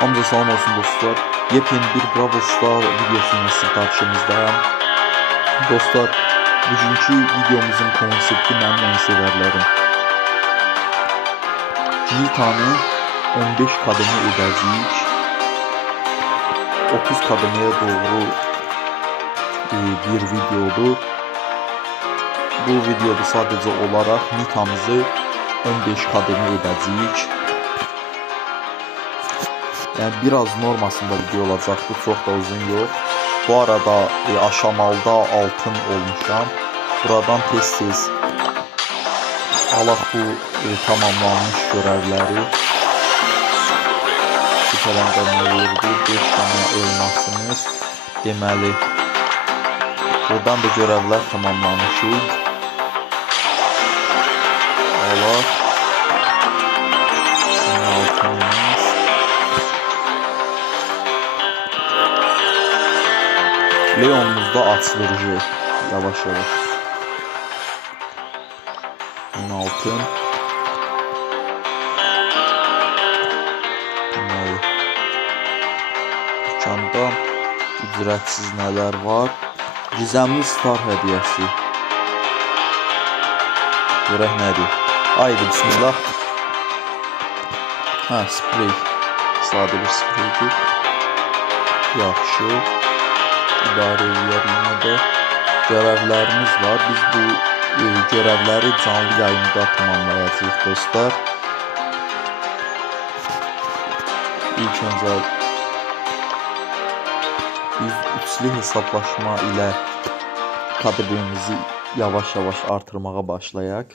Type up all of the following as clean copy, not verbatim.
Hamza salam olsun dostlar. Yepyeni bir Brawl Stars videosuyla sizin karşınızdayım. Dostlar, bugünkü videomuzun konsepti mənim oyun sevərlərim. Nita'nı 15 kademe edəcəyik. 30 kademeye doğru bir videodur. Bu videoda sadece olarak Nita'mızı 15 kademe edəcəyik. Yani biraz normasında video olacaktı, çok da uzun yok. Bu arada aşamalıda altın olmuşam. Buradan tez-tez alaq bu tamamlanmış görevləri. Şüphələndirmə verdi, 5 tane elmasımız. Deməli, buradan da görevlər tamamlanmışıq. Alaq. Altınımız. Leon'umuzda açılırıcı yavaş yavaş. Altın. Dükkanda ücretsiz neler var? Gizemli star hediyesi. Görək nədir? Haydi bismillah. Ha, sprey. Sade bir spreydir. Yaxşı. İdarə yerində görevlərimiz var. Biz bu görevləri canlı yayında tamamlayacağıq dostlar. İlk öncə biz üçlü hesablaşma ilə kadrimizi yavaş yavaş artırmağa başlayaq.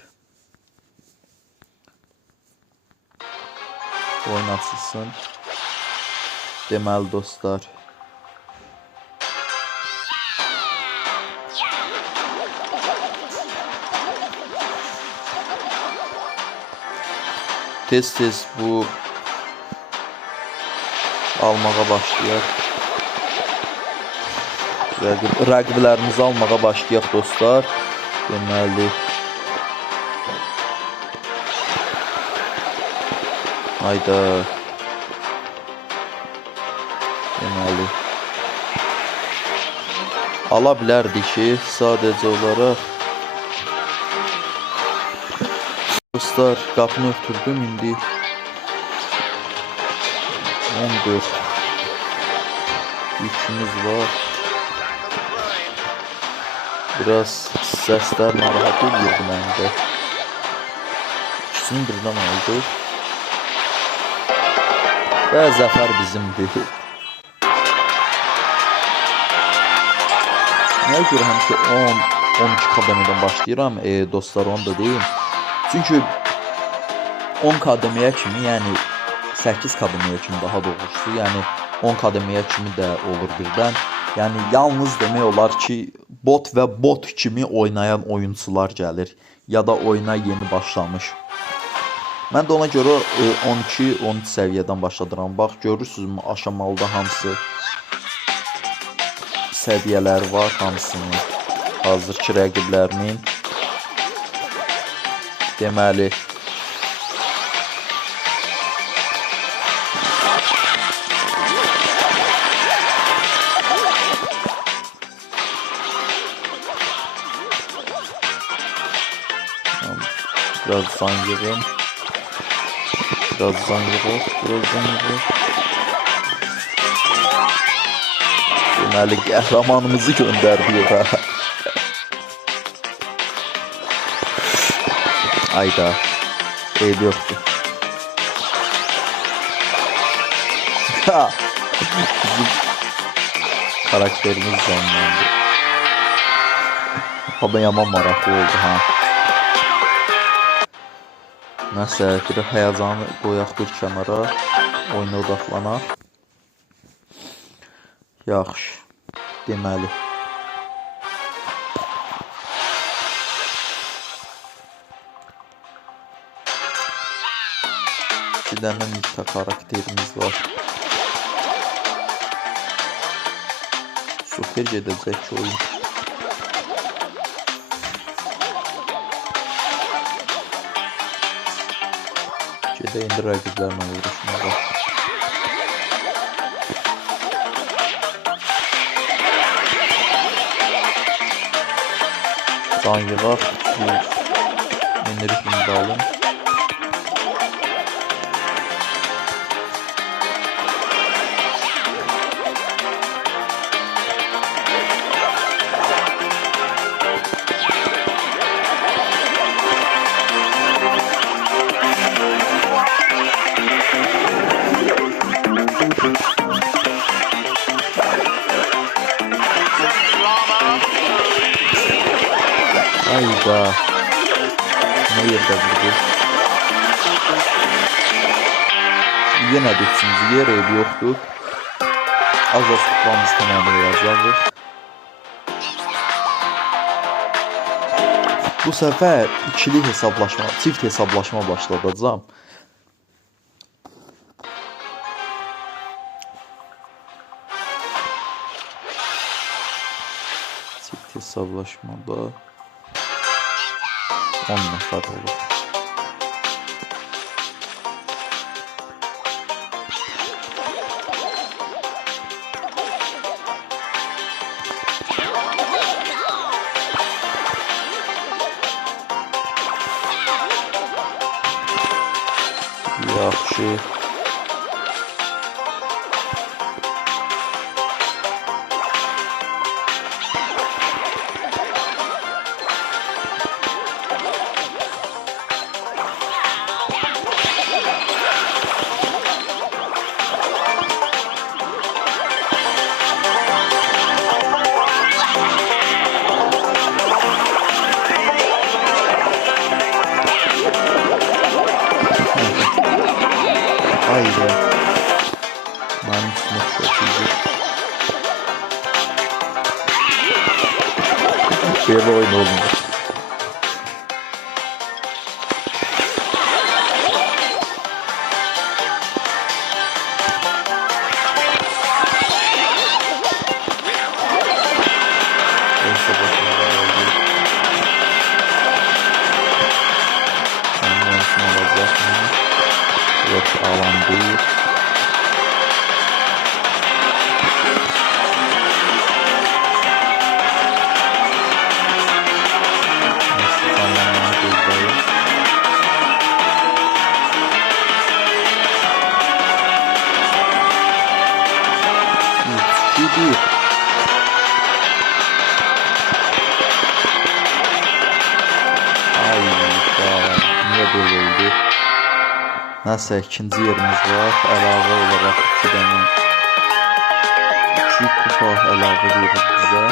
Oyun açılsın. Deməli dostlar, tez-tez bu almağa başlayaq. Rəqiblərimizi almağa başlayaq dostlar. Deməli, hayda. Deməli, ala bilərdik ki, sadəcə olaraq. Dostlar, qapını örtürdüm, indi 14 yükümüz var. Biraz səslər narahat edirdi məndə. İkisini birdən aldı. Və zəfər bizimdir. Nəyə görə həmişə 10-12 kademeden başlayıram dostlar, onu da deyim. Çünkü 10 kademeye kimi, yani 8 kademeye kimi daha doğrusu, yani 10 kademeye kimi de olur birden. Yani yalnız demək olar ki, bot ve bot kimi oynayan oyuncular gəlir ya da oyuna yeni başlamış. Mən də ona görə 12-13 səviyyədən başladıram. Bax, görürsünüzmü aşamalıda hamısı səviyyələri var, hamısının hazırki rəqiblərinin. Deməli, biraz zangırım, biraz zangırıq, biraz zangırıq. Deməli, qəhrəmanımızı göndərdik ha. Ayda, eyb yoxdur. Bizim karakterimiz canlandı. Ama yaman maraqlı oldu ha. Nəsə, bir həyacanı qoyaq bir kənara, oyuna odaqlanaq. Yaxşı, deməli. Bir dənə Nita karakterimiz var. Super gedəcək oyun. Şeyde indi rəqiblərlə vuruşmağa. Can yığaq. Bu enerjini də alın. Hayda. Ne yerde vurdu? Yenə də üçüncü yer ev yoxdur. Az da kupamızı tamamlayacağıq. Bu səfər ikili hesablaşma, çift hesablaşma başladacağım. Çift hesablaşmada 10 nəfər olur. Yaxşı. Haydi. Benim üstüme çok iyi. Böyle oyun olmuyor. Neyse bakalım. Ben şunu alacak mı? Yok, alan değil. Nasıl tamamlanı gözleyim. Üç, iki, Hayda, niye böyle oldu? Neyse, ikinci yerimiz var. Əlavə olaraq 2 dənə 2 kupa əlavə verir bizə.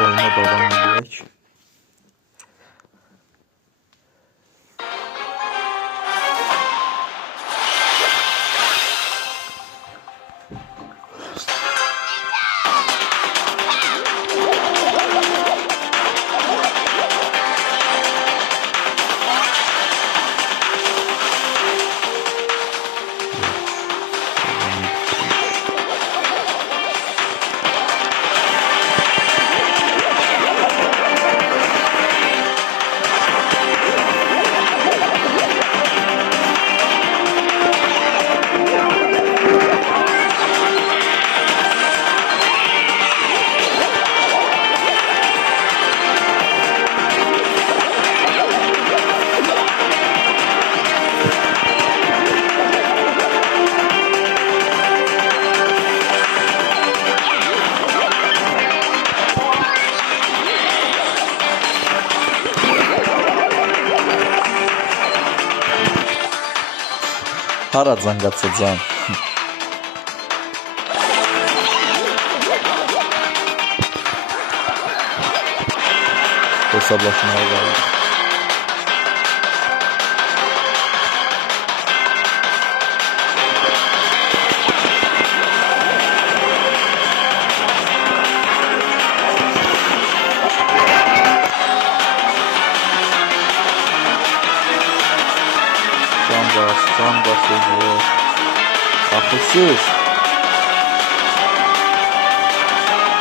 Oyuna davam edək. Haradan qaçacağım? Hesablaşmaya gəldik. Can basıyor. Akılsız.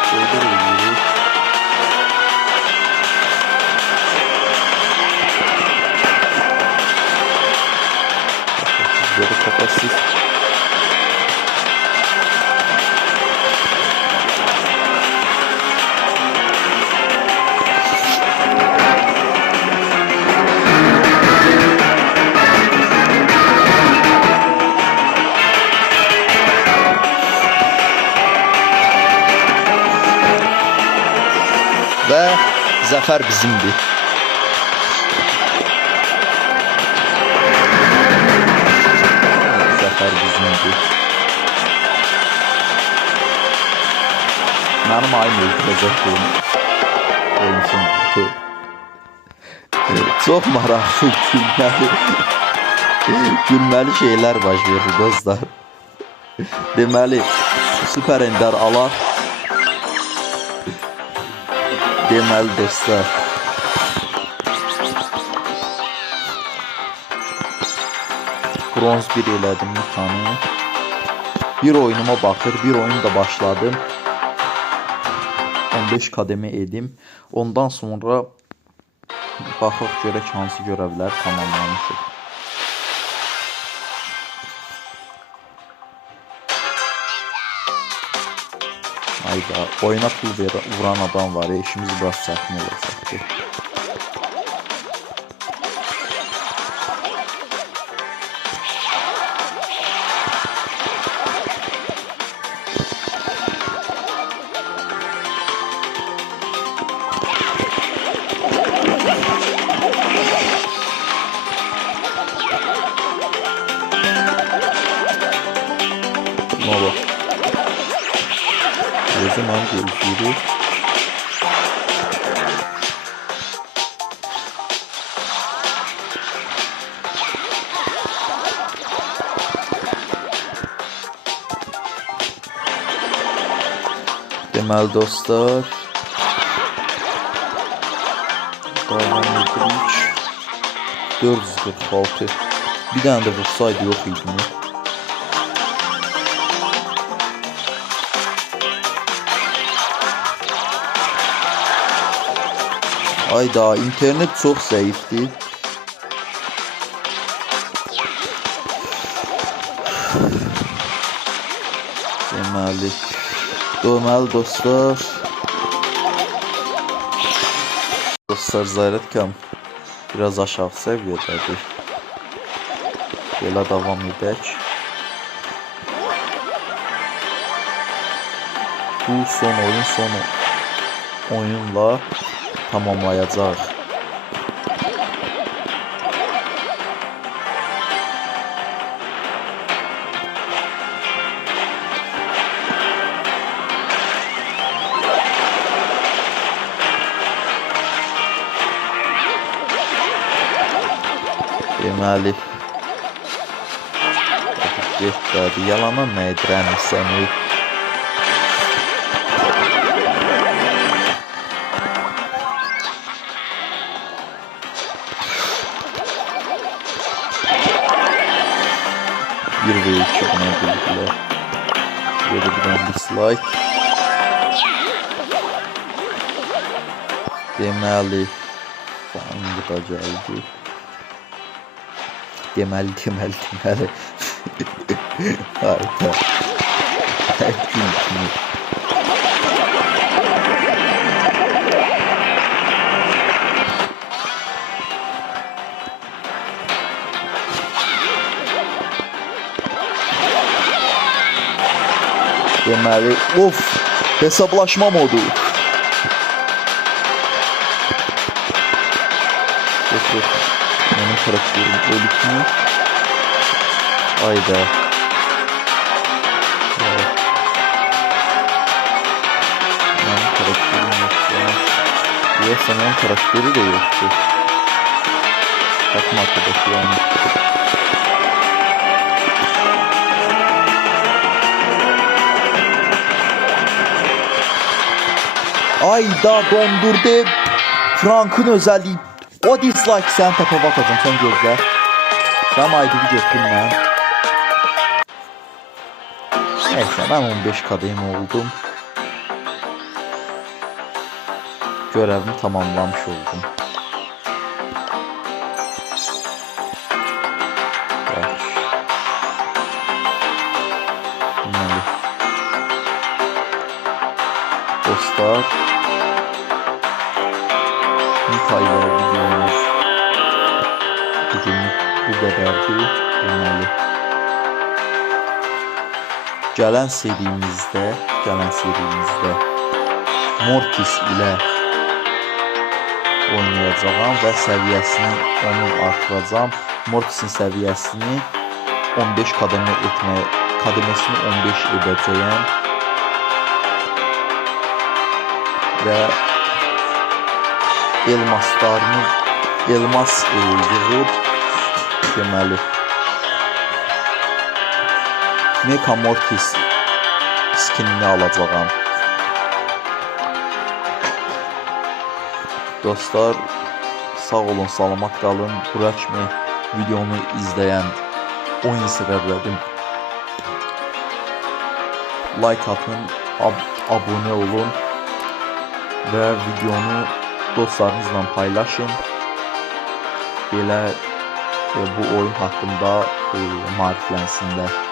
Şöyle yürü. Böyle kafasız. zəfər bizimdir. Zəfər bizimdir. Mənim ayım öldürəcək oyunsun butu. Çox maraqlı, gülməli şeylər baş verir dostlar. Deməli, Süper Ender alar. Deməli dostlar. Bronz 1 elədim bir tane. Bir oyunuma baxır, bir oyun da başladım. 15 kademe edim. Ondan sonra baxaq görək hansı görevlər tamamlanmışdır. Hayda, oyuna pul vuran adam var. İşimiz biraz çətin olacaqdır. Nova. Ne zaman görüşürüz? Deməli dostlar, davam edirik. 446. Bir dənə də vursaydı yox idi mi? Ayda, internet çox zəifdir. Deməli dostlar. Dostlar, Zayratkam biraz aşağı səviyyədədir. Belə davam edək. Bu son oyunla tamamlayacaq. Deməli, getdi. Yalana nə edirəm səni? Bir ve iki buna bilgiler. Yerden dislike. Deməli, fanı da geldi. Deməli. Harika. Deməli, hesablaşma modu. Benim karakterim ölük mü? Ayda. Evet. Benim karakterim yoksa. Yoksa benim karakteri de yoktu. Takım arkadaşı yani. Ayda dondurdu. Frank'ın özelliği. O dislike sen tapa bakacağım, sen gözle. Sen aydını götürün ben. Neyse, ben 15 kademe oldum. Görevimi tamamlamış oldum. Dostlar, Nitaylar videomuz bugünlük bu qədərdir. Deməli, gələn serimizdə Mortis ilə oynayacağam və səviyyəsini onun artıracağım. Mortisin səviyyəsini 15 kademesini 15 edəcəyəm. Və elmas yığıb deməli Mecha Mortis skinini alacağam. Dostlar, sağ olun, salamat qalın. Bura kimi videonu izləyən oyun sevərlərim like atın, abunə olun və videonu dostlarınızla paylaşın. Belə bu oyun haqqında maariflənsinlər.